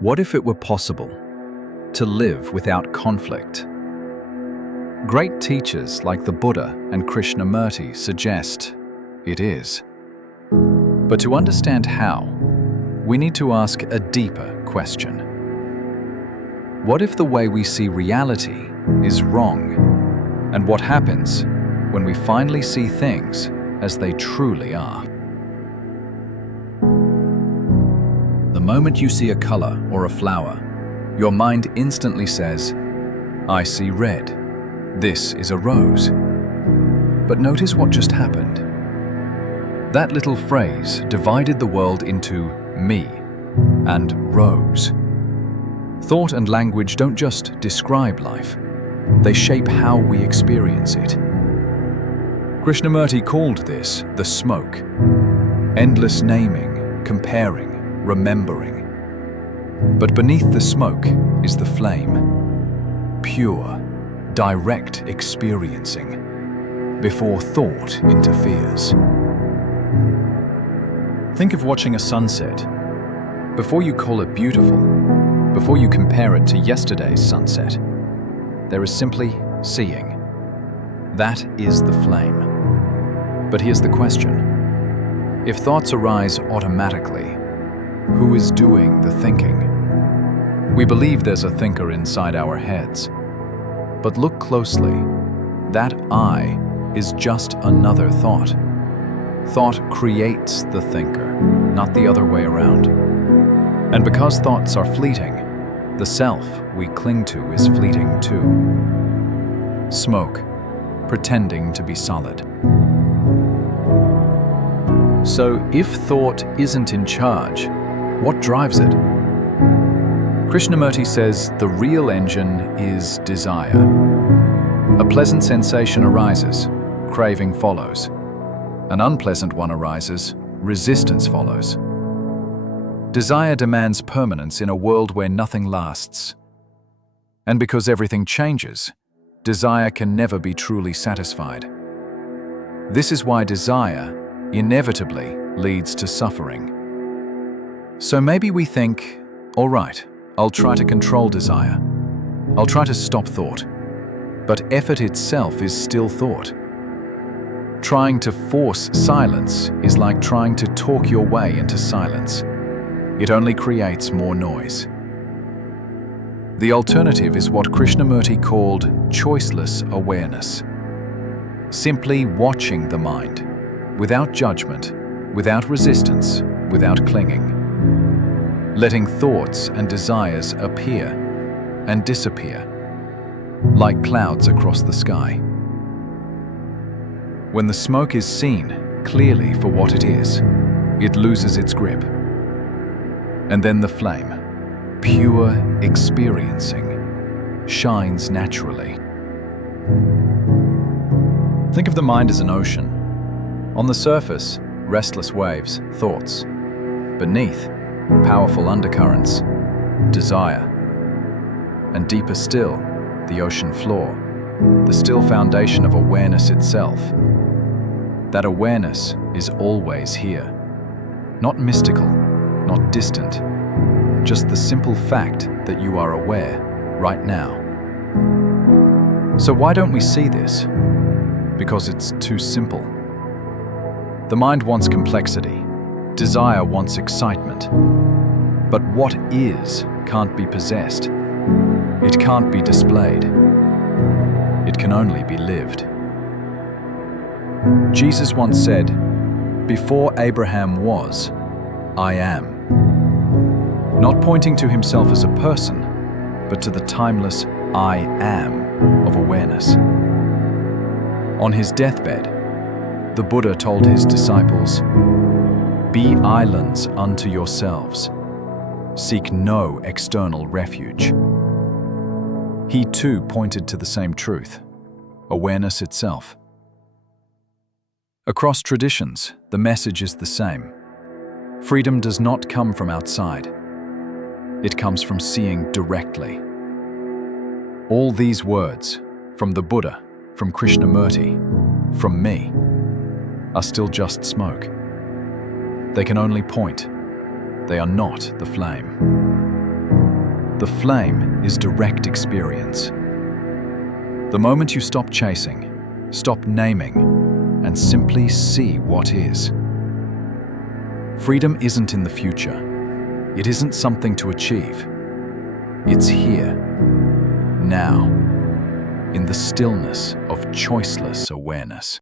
What if it were possible to live without conflict? Great teachers like the Buddha and Krishnamurti suggest it is. But to understand how, we need to ask a deeper question. What if the way we see reality is wrong? And what happens when we finally see things as they truly are? The moment you see a color or a flower, your mind instantly says, "I see red. This is a rose." But notice what just happened. That little phrase divided the world into me and rose. Thought and language don't just describe life, they shape how we experience it. Krishnamurti called this the smoke. Endless naming, comparing, remembering. But beneath the smoke is the flame. Pure, direct experiencing, before thought interferes. Think of watching a sunset. Before you call it beautiful, before you compare it to yesterday's sunset, there is simply seeing. That is the flame. But here's the question. If thoughts arise automatically, who is doing the thinking? We believe there's a thinker inside our heads. But look closely. That I is just another thought. Thought creates the thinker, not the other way around. And because thoughts are fleeting, the self we cling to is fleeting too. Smoke, pretending to be solid. So if thought isn't in charge, what drives it? Krishnamurti says the real engine is desire. A pleasant sensation arises, craving follows. An unpleasant one arises, resistance follows. Desire demands permanence in a world where nothing lasts. And because everything changes, desire can never be truly satisfied. This is why desire inevitably leads to suffering. So maybe we think, all right, I'll try to control desire. I'll try to stop thought. But effort itself is still thought. Trying to force silence is like trying to talk your way into silence. It only creates more noise. The alternative is what Krishnamurti called choiceless awareness. Simply watching the mind, without judgment, without resistance, without clinging. Letting thoughts and desires appear and disappear, like clouds across the sky. When the smoke is seen clearly for what it is, it loses its grip. And then the flame, pure experiencing, shines naturally. Think of the mind as an ocean. On the surface, restless waves, thoughts. Beneath, powerful undercurrents, desire. And deeper still, the ocean floor, the still foundation of awareness itself. That awareness is always here. Not mystical, not distant, just the simple fact that you are aware right now. So why don't we see this? Because it's too simple. The mind wants complexity. Desire wants excitement. But what is can't be possessed. It can't be displayed. It can only be lived. Jesus once said, "Before Abraham was, I am." Not pointing to himself as a person, but to the timeless I am of awareness. On his deathbed, the Buddha told his disciples, "Be islands unto yourselves. Seek no external refuge." He too pointed to the same truth, awareness itself. Across traditions, the message is the same. Freedom does not come from outside. It comes from seeing directly. All these words, from the Buddha, from Krishnamurti, from me, are still just smoke. They can only point. They are not the flame. The flame is direct experience. The moment you stop chasing, stop naming, and simply see what is. Freedom isn't in the future. It isn't something to achieve. It's here, now, in the stillness of choiceless awareness.